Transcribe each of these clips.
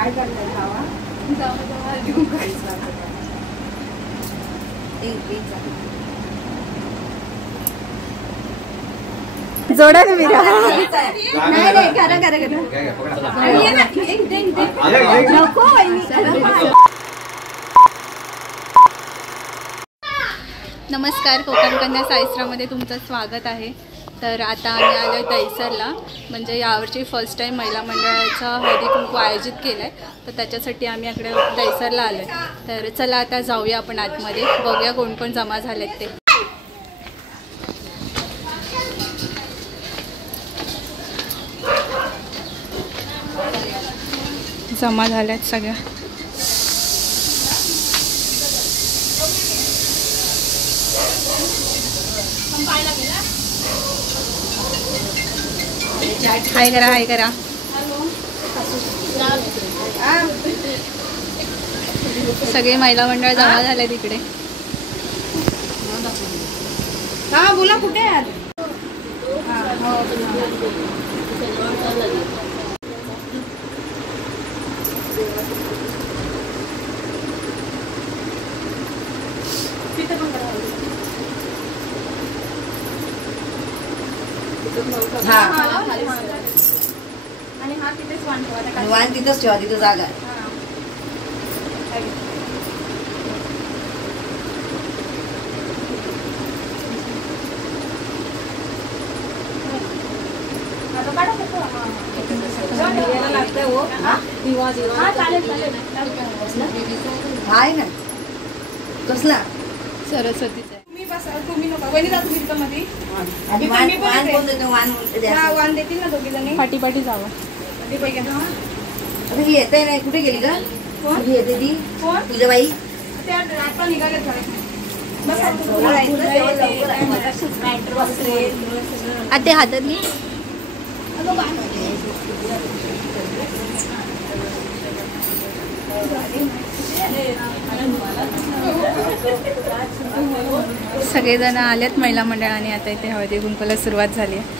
काय करताय जावा जोडा तुम्ही नमस्कार, कोकण कन्या साईश्रामध्ये तुमचं स्वागत आहे। तर आता आम्ही आलो दहिसरला, म्हणजे यावर्षी फर्स्ट टाइम महिला मंडळाचा हळदी कुंकू आयोजित केलं आहे, तर त्याच्यासाठी आम्ही इकडे दहिसरला आलो आहे। तर चला आता जाऊया आपण आतमध्ये, बघूया कोण कोण जमा झालेत ते। जमा झाल्यात सगळ्या। हाय करा, हाय करा। सगळे महिला मंडळ जमा झाले तिकडे। हा बोला, कुठे आहे? आणि हा तिथेच वाण तिथंच ठेवा, तिथं जागा आहे। हाय ना कसला सरस्वतीचा आहे। तुम्ही नको वहिनी, जा तुम्ही तिथं मध्ये वाण देतील ना दोघी जणी। पाठी पाठी जावं। येत नाही, कुठे गेली का? येते ती तुझ्या बाई, आता निघाले आते हातातली सगळेजण आलेत महिला मंडळाने। आता इथे हळदी कुंकूला सुरुवात झाली आहे।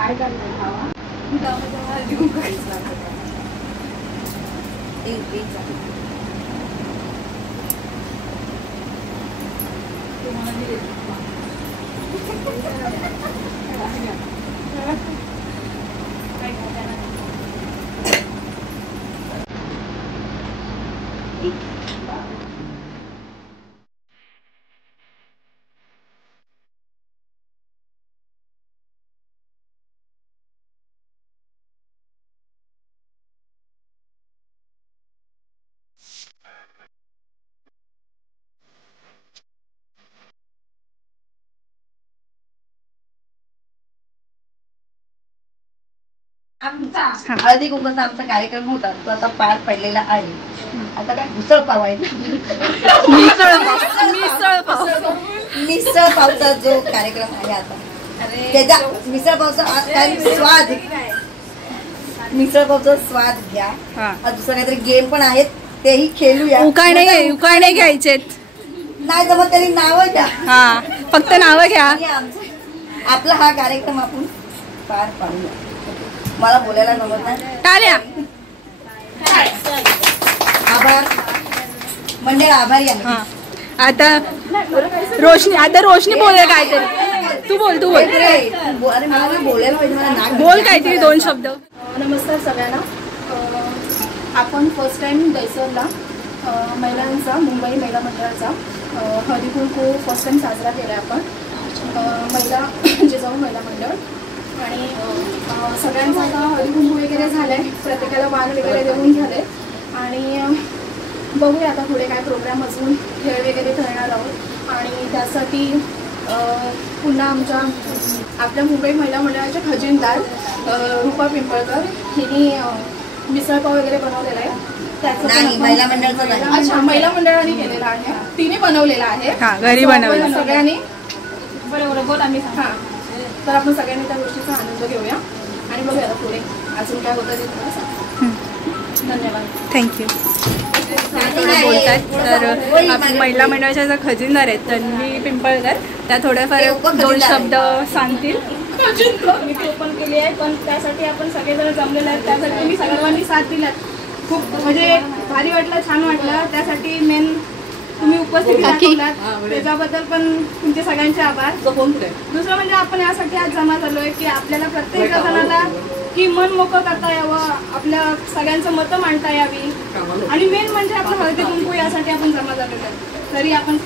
काय करताय खावा आमचा हळदी कुंकूचा आमचा कार्यक्रम होता, तो आता पार पडलेला आहे। आता काय मिसळ पाव आहे, मिसळ पावचा जो कार्यक्रम आहे आता त्याचा मिसळपावचा स्वाद घ्या. दुसरं काहीतरी गेम पण आहेत तेही खेळूया. उकाणे घ्यायचेत नाही जमत तरी नावं घ्या. हा फक्त नावं घ्या. आपला हा कार्यक्रम आपण पार पाडूया. मला बोलायला जमत नाही. टाळ्या. आभार मंडळ आभारी आहे. आता रोशनी बोल काहीतरी. तू बोल अरे मला बोलायला पाहिजे. मला नाक बोल काहीतरी 2 शब्द. नमस्कार सगळ्यांना. आपण फर्स्ट टाइम दहिसरला महिलांचा मुंबई महिला मंडळाचा हळदी कुंकू फर्स्ट टाइम साजरा केला आहे आपण महिला जिजाऊ महिला मंडळ. आणि सगळ्यांचा आता हळदी कुंकू वगैरे झालं आहे. प्रत्येकाला वाण वगैरे देऊन झाले. आणि बघूया आता पुढे काय प्रोग्राम अजून खेळ वगैरे खेळणार आहोत. आणि त्यासाठी पुन्हा आपल्या मुंबई महिला मंडळाच्या खजिनदार रूपा पिंपळकर हिने मिसळपाव वगैरे बनवलेला आहे. महिला मंडळाचा. अच्छा महिला मंडळाने केलेला आहे. तिने बनवलेला आहे घरी बनवलेला सगळ्यांनी. बरोबर बोल आम्ही. हां तर आपण सगळ्यांनी त्या गोष्टीचा आनंद घेऊया आणि बघूया पुढे अजून काय होतं ते तुम्हाला सांग. धन्यवाद. थँक्यू. बोलतात तर आपण महिला मंडळाच्या ज्या खजिनदार आहेत तन्वी पिंपळकर त्या थोड्याफार 2 शब्द सांगतील. मी ती ओपन केली आहे पण त्यासाठी आपण सगळेजण जमलेले आहेत. त्यासाठी तुम्ही सर्वांनी साथ दिलात. खूप म्हणजे भारी वाटलं छान वाटलं. त्यासाठी मेन तुम्ही उपस्थित दाखवलात त्याच्याबद्दल पण तुमचे सगळ्यांचे आभार. दुसरं म्हणजे आपण यासाठी आज जमा झालोय की आपल्याला प्रत्येक जणाला की मन मोकळं करता यावं. आपल्या सगळ्यांचं मतं मांडता यावी. आणि मेन म्हणजे आपण हळदी कुंकू यासाठी आपण जमा झालेलो आहे. तरी आपण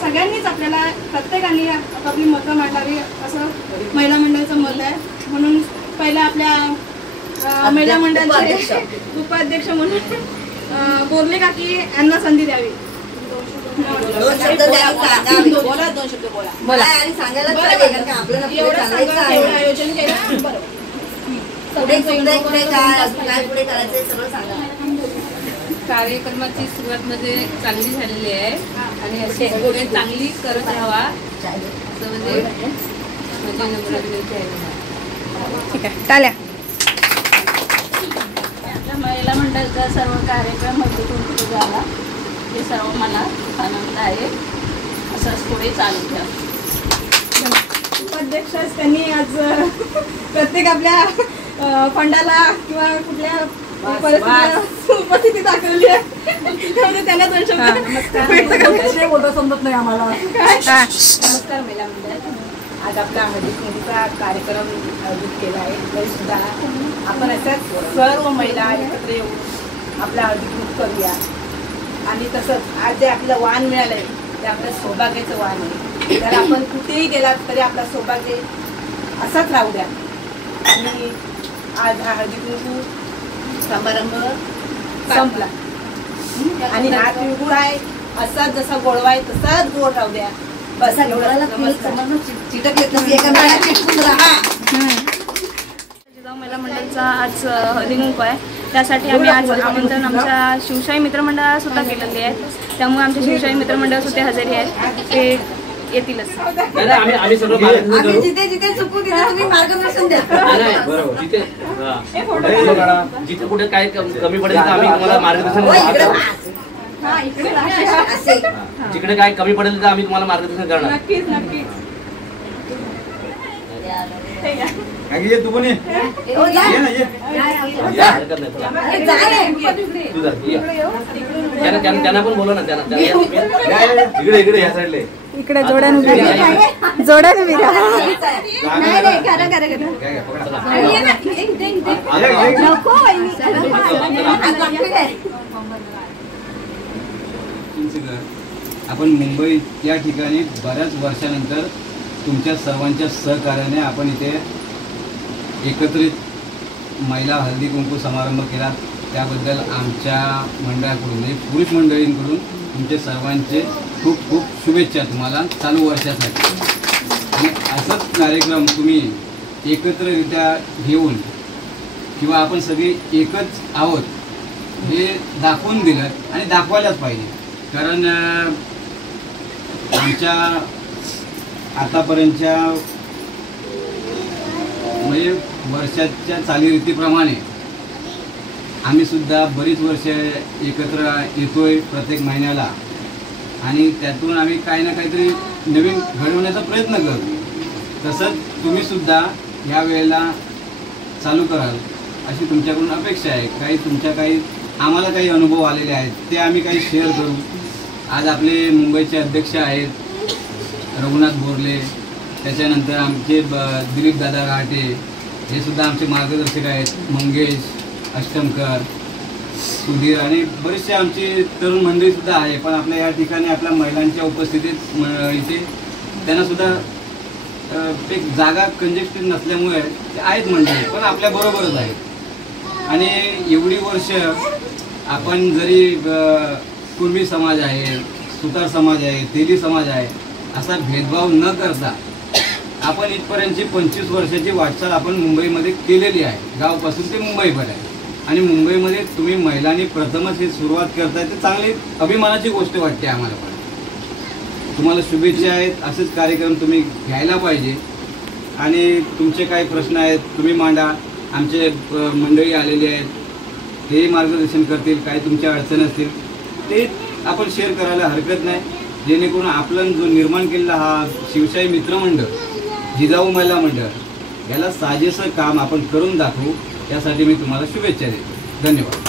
सगळ्यांनीच आपल्याला प्रत्येकाने आपली मतं मांडावी असं महिला मंडळाचं मत आहे. म्हणून पहिल्या आपल्या महिला मंडळाचे उपाध्यक्ष म्हणून बोलले का की यांना संधी द्यावी. 2 शब्द बोला. 2 शब्द बोला आणि सांगायला आयोजन केलं. बरोबर पुढे काय करायचंय सगळं सांगा. कार्यक्रमाची सुरुवात म्हणजे चांगली झालेली आहे आणि अशी पुढे चांगली करत राहावा असं म्हणजे नम्र विनंती आहे. ठीक आहे. टाळ्या. महिला मंडळाचा सर्व कार्यक्रम हळदी कुंकू झाला हे सर्व मला आनंद आहे. असंच पुढे चालू द्या. उपाध्यक्ष त्यांनी आज प्रत्येक आपल्या फंडाला किंवा कुठल्या उपस्थिती दाखवली आहे. त्यांना 2 शब्द बोलता समजत नाही आम्हाला. नमस्कार महिला मंडळ. आज आपला हळदी कुंकूचा कार्यक्रम आयोजित केला आहे. तरीसुद्धा आपण अशाच सर्व महिला एकत्र येऊन आपला हळदी कुंकू करूया. आणि तसंच आज जे आपलं वाण मिळालं आहे ते आपल्या सौभाग्याचं वाण आहे. जर आपण कुठेही गेलात तरी आपला सौभाग्य असाच राहू द्या. आणि आज हा हळदी कुंकू समारंभ संपला आणि हा तिळगुळ आहे असाच जसा गोडवा आहे तसाच गोड राहू द्या. बस जिजाऊ महिला मंडळाचा आज हळदी कुंकू आहे. त्यासाठी आम्ही आज आमंत्रण आमच्या शिवशाही मित्रमंडळाला सुद्धा केलेले आहे. त्यामुळे आमच्या शिवशाही मित्रमंडळ सुद्धा हजेरी आहेत. ते येतीलच. जिथे चुकू तिथे तुम्ही मार्गदर्शन द्या. जिथे कुठे काय कमी पडेल तर आम्ही तुम्हाला मार्गदर्शन. जिकडे काय कमी पडेल तर आम्ही तुम्हाला मार्गदर्शन करणार. नक्कीच नक्कीच. तू पण त्यांना पण बोलव ना. त्यांना इकडे इकडे या साईडले इकडे जोड्यान जोड्यान आपण मुंबई या ठिकाणी बऱ्याच वर्षानंतर तुमच्या सर्वांच्या सहकार्याने आपण इथे एकत्रित महिला हळदी कुंकू समारंभ केला. त्याबद्दल आमच्या मंडळाकडून म्हणजे पुरुष मंडळींकडून तुमचे सर्वांचे खूप खूप शुभेच्छा तुम्हाला चालू वर्षासाठी. आणि असंच कार्यक्रम तुम्ही एकत्ररित्या घेऊन किंवा आपण सगळी एकच आहोत हे दाखवून दिलं आणि दाखवायलाच पाहिजे. कारण आमच्या आतापर्यंतच्या वर्षाच्या चालीरीतीप्रमाणे आम्ही सुद्धा बरीच वर्ष एकत्र येतोय प्रत्येक महिन्याला आणि त्यातून आम्ही काही ना काहीतरी नवीन घडवण्याचा प्रयत्न करतो. तसंच तुम्ही सुद्धा ह्या वेळेला चालू कराल अशी तुमच्याकडून अपेक्षा आहे. काही आम्हाला काही अनुभव आलेले आहेत ते आम्ही काही शेअर करू. आज आपले मुंबईचे अध्यक्ष आहेत रघुनाथ बोरले, त्याच्यानंतर आमचे दिलीप दादा रहाटे, हे सुद्धा आमचे मार्गदर्शक आहेत. मंगेश अष्टमकर, सुधीर आणि बरेचसे आमची तरुण मंडळीसुद्धा आहे. पण आपल्या या ठिकाणी आपल्या महिलांच्या उपस्थितीत इथे त्यांनासुद्धा एक जागा कंजेस्टेड नसल्यामुळे ते आहेत मंडळी, पण आपल्याबरोबरच आहेत. आणि एवढी वर्ष आपण जरी कुर्मी समाज आहे, सुतार समाज आहे, तेली समाज आहे असा भेदभाव न करता आपण इथपर्यंतची 25 वर्षाची वाटचाल आपण मुंबईमध्ये केलेली आहे. गावापासून ते मुंबईपर्यंत. आणि मुंबईमध्ये तुम्ही महिलांनी प्रथमच ही सुरुवात करताय ते चांगली अभिमानाची गोष्ट वाटते आम्हाला. पण तुम्हाला शुभेच्छा आहेत. असेच कार्यक्रम तुम्ही घ्यायला पाहिजे. आणि तुमचे काही प्रश्न आहेत तुम्ही मांडा. आमचे मंडळी आलेली आहेत तेही मार्गदर्शन करतील. काही तुमच्या अडचणी असतील ते आपण शेअर करायला हरकत नाही, जेणेकरून आपण जो निर्माण केलेला हा शिवशाही मित्रमंडळ, जिजाऊ महिला मंडळ याला साजेसं काम आपण करून दाखवू. यासाठी मी तुम्हाला शुभेच्छा देतो. धन्यवाद.